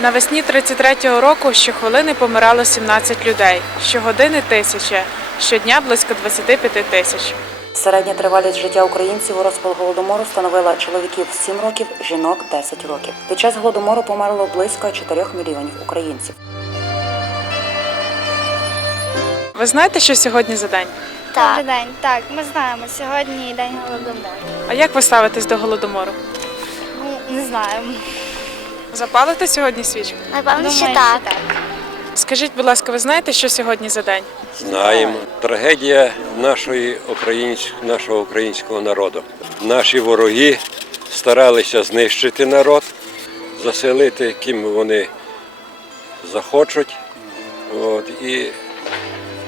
Навесні 33-го року щохвилини помирало 17 людей, щогодини тисяча, щодня близько 25 тисяч. Середня тривалість життя українців у розпал голодомору становила чоловіків 7 років, жінок 10 років. Під час голодомору померло близько 4 мільйонів українців. Ви знаєте, що сьогодні за день? Добрий день. Так, ми знаємо. Сьогодні день голодомору. А як ви ставитесь до голодомору? Ну, не знаємо. Запалите сьогодні свічку? Напевно, що так. Скажіть, будь ласка, ви знаєте, що сьогодні за день? Знаємо. Трагедія нашої українсь... нашого українського народу. Наші вороги старалися знищити народ, заселити, ким вони захочуть, от, і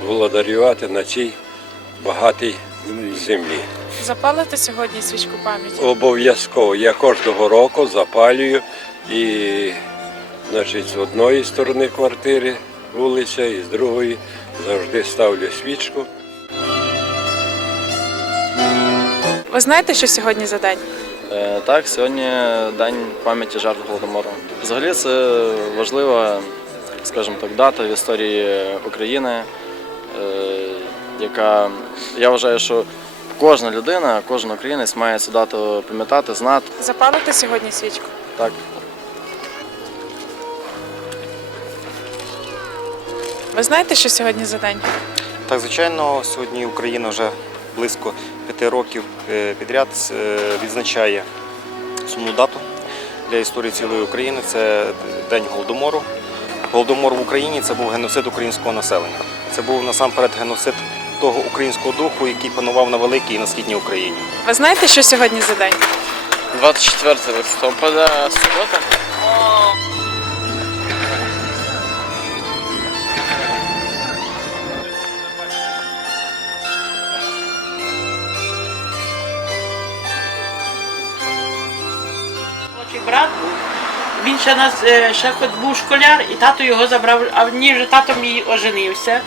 володарювати на цій багатій землі. Запалите сьогодні свічку пам'яті? Обов'язково я кожного року запалюю і значить, з одної сторони квартири вулиця, і з другої завжди ставлю свічку. Ви знаєте, що сьогодні за день? Е, Так, сьогодні день пам'яті жертв голодомору. Взагалі це важлива, скажімо так, дата в історії України, е, яка я вважаю, що кожна людина, кожен українець має цю дату пам'ятати, знати. Запалите сьогодні свічку? Так. Ви знаєте, що сьогодні за день? Так, звичайно, сьогодні Україна вже близько п'яти років е, підряд е, відзначає сумну дату для історії цілої України. Це День Голодомору. Голодомор в Україні це був геноцид українського населення. Це був насамперед геноцид того українського духу, який панував на великій і на східній Україні. Ви знаєте, що сьогодні за день? 24 листопада, субота. Молодший брат був. Він ще нас е, ще хоч був школяр, і тато його забрав, а ні, вже тато мій оженився.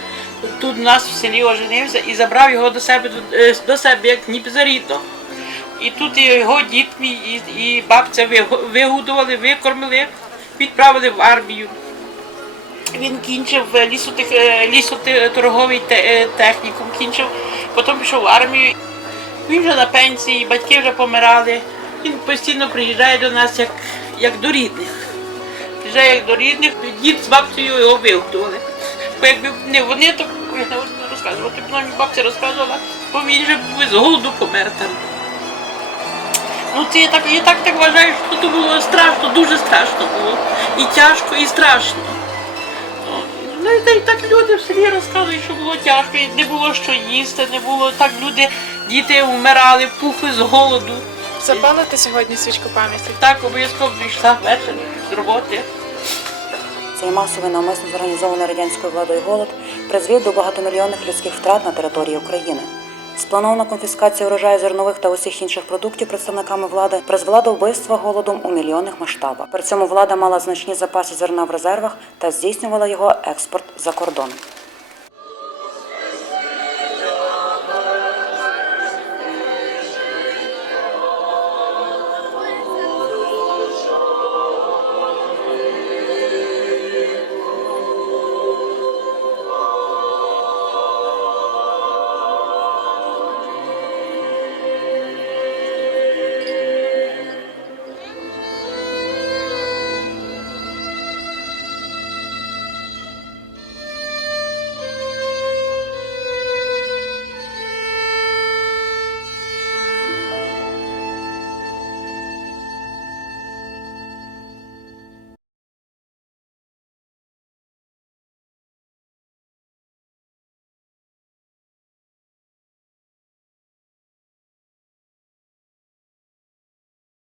Тут у нас в селі оженився і забрав його до себе е, до себе, як рідно. І тут його дід і, і бабця виго- вигодували, викормили, відправили в армію. Він кінчив е, е, лісоторговий технікум, кінчив, потім пішов в армію. Він вже на пенсії, батьки вже помирали. Він постійно приїжджає до нас як, як до рідних. Приїжджає як до рідних, дід з бабцею його виготовили. Бо якби не вони, то я не можу розказувати. Вона мені бабця розказувала, бо він вже був з голоду помер там. Ну це я так, я так так вважаю, що це було страшно, дуже страшно було. І тяжко, і страшно. Ну і так люди в селі розказують, що було тяжко, і не було що їсти, не було так люди, діти вмирали, пухли з голоду. Запалите сьогодні свічку пам'яті? Так обов'язково прийшла ввечері з роботи. Цей масовий навмисно зорганізований радянською владою голод призвів до багатомільйонних людських втрат на території України. Спланована конфіскація урожаю зернових та усіх інших продуктів представниками влади призвела до вбивства голодом у мільйонних масштабах. При цьому влада мала значні запаси зерна в резервах та здійснювала його експорт за кордон.